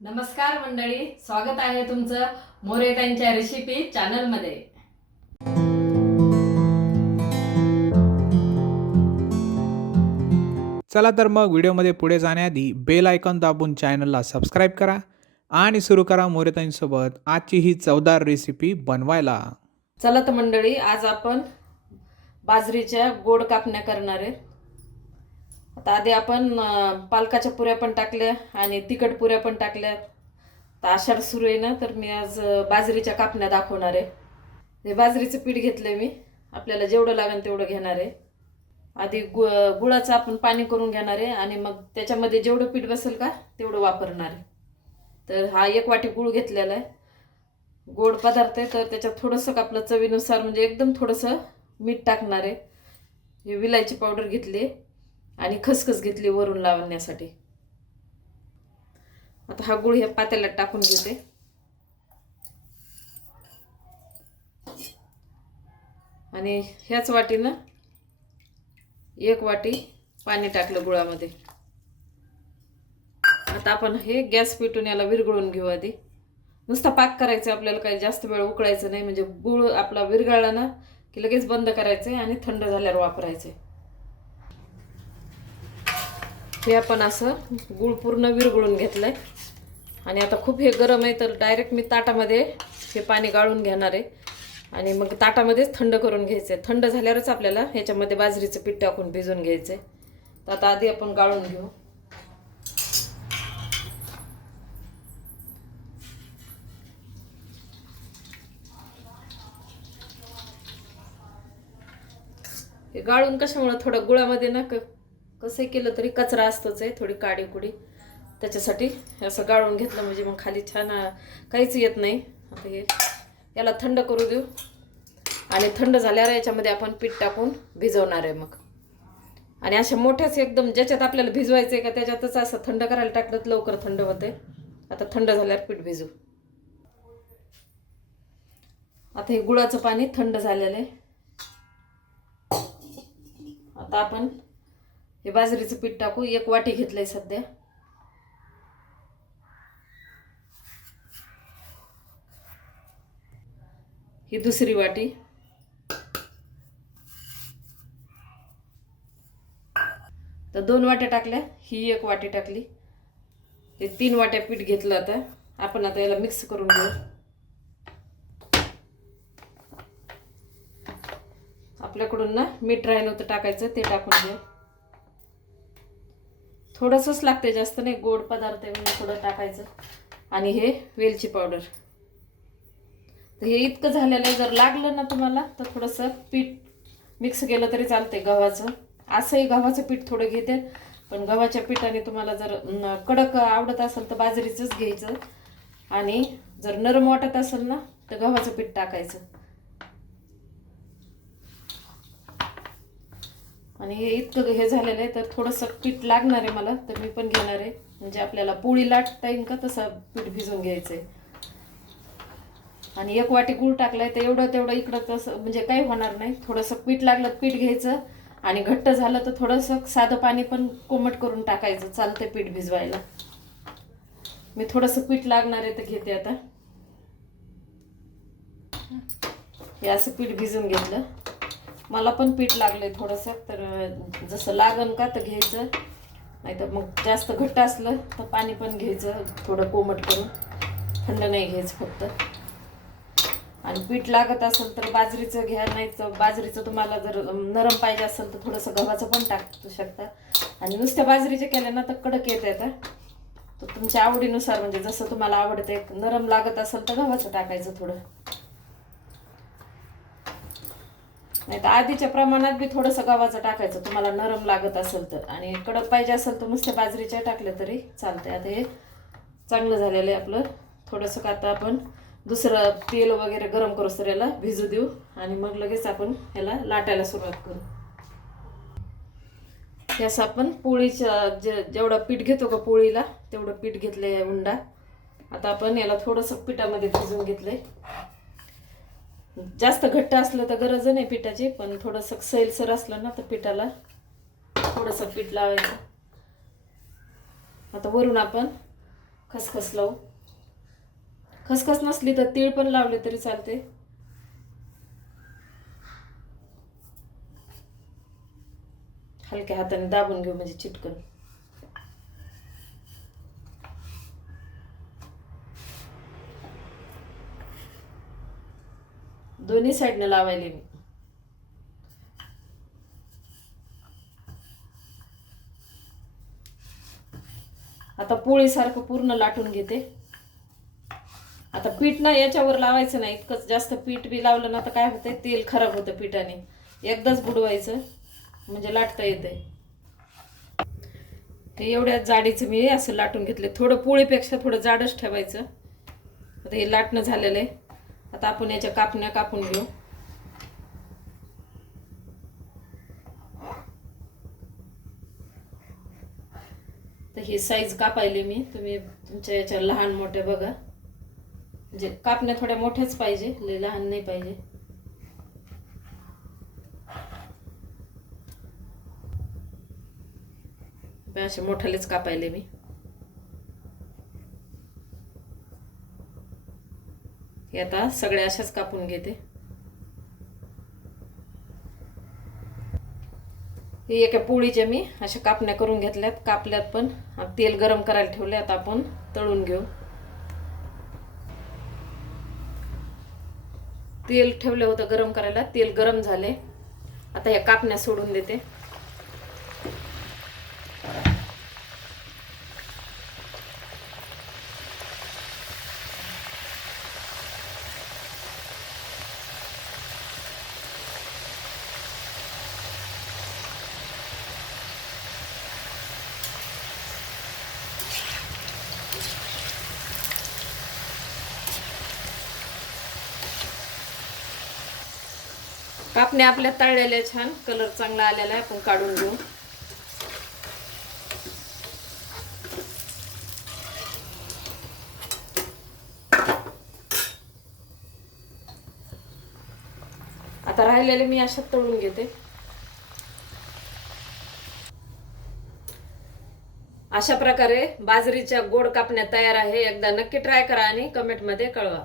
नमस्कार मंडळी स्वागत आहे तुमचं मोरेतांच्या रेसिपी चॅनलमध्ये चला तर मग व्हिडिओमध्ये पुढे जाण्याआधी बेल आयकॉन दाबून चॅनलला सबस्क्राईब करा आणि सुरू करा मोरेताईंसोबत आजची ही चवदार रेसिपी बनवायला. चला तर मंडळी आज आपण बाजरीच्या गोड कापण्या करणार आहे. आता आधी आपण पालकाच्या पुऱ्या पण टाकल्या आणि तिखट पुऱ्या पण टाकल्या. तर आषाढ सुरू आहे ना तर मी आज बाजरीच्या कापण्या दाखवणार आहे. हे बाजरीचं पीठ घेतलं मी. आपल्याला जेवढं लागेल तेवढं घेणार आहे. आधी गु गुळाचं आपण पाणी करून घेणार आहे आणि मग त्याच्यामध्ये जेवढं पीठ बसेल का तेवढं वापरणार आहे. तर हा एक वाटी गुळ घेतलेला आहे. गोड पदार्थ आहे तर त्याच्यात थोडंसं आपलं चवीनुसार म्हणजे एकदम थोडंसं मीठ टाकणार आहे. हे विलायची पावडर घेतली आहे. आणि खसखस घेतली वरून लावण्यासाठी. आता हा गुळ ह्या पात्याला टाकून घेते. आणि ह्याच वाटीनं एक वाटी पाणी टाकलं गुळामध्ये. आता आपण हे गॅस पेटून याला विरघळून घेऊ आधी. नुसता पाक करायचा आपल्याला काही जास्त वेळ उकळायचं नाही. म्हणजे गुळ आपला विरघळला ना की लगेच बंद करायचं आणि थंड झाल्यावर वापरायचे हे आपण असं गुळ पूर्ण विरघळून घेतलंय. आणि आता खूप हे गरम आहे तर डायरेक्ट मी ताटामध्ये हे पाणी गाळून घेणार आहे. आणि मग ताटामध्येच थंड करून घ्यायचं. आहे थंड झाल्यावरच आपल्याला ह्याच्यामध्ये बाजरीचं पीठ टाकून भिजून घ्यायचं. आहे तर आता आधी आपण गाळून घेऊ. हे गाळून कशामुळं? थोडं गुळामध्ये ना क केलं तरी कचरा असतोच आहे थोडी काडी कुडी त्याच्यासाठी असं गाळून घेतलं म्हणजे मग खाली छान काहीच येत नाही. आता हे याला थंड करू देऊ. आणि थंड झाल्यावर याच्यामध्ये आपण पीठ टाकून भिजवणार आहे मग. आणि अशा मोठ्याच एकदम ज्याच्यात आपल्याला भिजवायचं आहे का त्याच्यातच असं थंड करायला टाकलं तर लवकर थंड होते आता थंड झाल्यावर पीठ भिजू. आता हे गुळाचं पाणी थंड झालेलं आहे. आता आपण हे बाजरीचं पीठ टाकू. एक वाटी घेतलंय सध्या. ही दुसरी वाटी. तर दोन वाट्या टाकल्या. ही एक वाटी टाकली. हे तीन वाट्या पीठ घेतलं आता. आपण आता याला मिक्स करून घेऊ. आपल्याकडून ना मीठ राहिलं होतं टाकायचं ते टाकून घेऊ. थोडंसंच लागते जास्त नाही गोड पदार्थ म्हणून थोडं टाकायचं. आणि हे वेलची पावडर. तर हे इतकं झालेलं जर लागलं ना तुम्हाला तर थोडंसं पीठ मिक्स केलं तरी चालते गव्हाचं. असंही गव्हाचं पीठ थोडं घेते पण गव्हाच्या पिठाने तुम्हाला जर कडक आवडत असेल तर बाजरीचंच घ्यायचं. आणि जर नरम वाटत असेल ना तर गव्हाचं पीठ टाकायचं. आणि हे इतकं हे झालेलं आहे तर थोडंसं पीठ लागणार आहे मला तर मी पण घेणार आहे. म्हणजे आपल्याला पोळी लाटता येईल का तसं पीठ भिजून घ्यायचं आहे आणि एक वाटी गूळ टाकलाय तर एवढं तेवढं इकडं तसं म्हणजे काही होणार नाही. थोडंसं पीठ लागलं पीठ घ्यायचं. आणि घट्ट झालं तर थोडंसं साधं पाणी पण कोमट करून टाकायचं चालतंय पीठ भिजवायला. मी थोडंसं पीठ लागणार आहे तर घेते आता. हे असं पीठ भिजून घेतलं. मला पण पीठ लागलंय थोडंसं तर जसं लागन का तर घ्यायचं. नाही तर मग जास्त घट्ट असलं तर पाणी पण घ्यायचं थोडं कोमट करून. थंड नाही घ्यायचं फक्त. आणि पीठ लागत असेल तर बाजरीचं घ्या नाही तर बाजरीचं तुम्हाला जर नरम पाहिजे असेल तर थोडंसं गव्हाचं पण टाकू शकता. आणि नुसत्या बाजरीचे केल्या ना तर कडक येत येतं तर तुमच्या आवडीनुसार म्हणजे जसं तुम्हाला आवडते नरम लागत असेल तर गव्हाचं टाकायचं थोडं. नाही तर आधीच्या प्रमाणात बी थोडंसं गव्हाचं टाकायचं. तुम्हाला नरम लागत असेल तर. आणि कडक पाहिजे असेल तर नुसत्या बाजरीच्या टाकलं तरी चालतंय. आता हे चांगलं झालेलं आहे आपलं. थोडंसं का आता आपण दुसरं तेल वगैरे गरम करू तर याला भिजू देऊ. आणि मग लगेच आपण ह्याला लाटायला सुरुवात करू. हे आपण पोळीच्या जे जेवढं पीठ घेतो का पोळीला तेवढं पीठ घेतलं आहे उंडा. आता आपण याला थोडंसं पिठामध्ये भिजवून आहे जास्त घट्ट असलं तर गरज नाही पिठाची पण थोडंसं सैलसर असलं ना तर पिठाला थोडंसं पीठ लावायचं. आता वरून आपण खसखस लावू. खसखस नसली तर तीळ पण लावले तरी चालते. हलक्या हाताने दाबून घेऊ म्हणजे चिटकन. दोन्ही साईडने लावायले मी. आता पोळीसारखं पूर्ण लाटून घेते. आता पीठ ना याच्यावर लावायचं नाही इतकंच जास्त पीठ बी लावलं ना तर काय होतंय तेल खराब होतं पिठाने. एकदाच बुडवायचं म्हणजे लाटता येतंय. ते एवढ्या जाडीचं मी असं लाटून घेतले थोडं पोळीपेक्षा थोडं जाडच ठेवायचं. आता हे लाटणं झालेलं आहे. आता आपण याच्या कापण्या कापून घेऊ. तर ही साईज कापायली मी. तुम्ही तुमच्या याच्या लहान मोठ्या बघा. म्हणजे कापण्या थोड्या मोठ्याच पाहिजे लय लहान नाही पाहिजे. असे मोठ्यालेच कापायले मी. हे आता सगळ्या अशाच कापून घेते. हे एका पोळीच्या मी अशा कापण्या करून घेतल्यात. कापल्यात पण तेल गरम करायला ठेवले आता आपण तळून घेऊ. तेल ठेवलं होतं गरम करायला. तेल गरम झाले आता ह्या कापण्या सोडून देते. कापण्या आपल्या तळलेल्या छान. कलर चांगला आलेला आहे आपण काढून घेऊ. आता राहिलेले मी अशात तळून घेते. अशा प्रकारे बाजरीच्या गोड कापण्या तयार आहे. एकदा नक्की ट्राय करा आणि कमेंटमध्ये कळवा.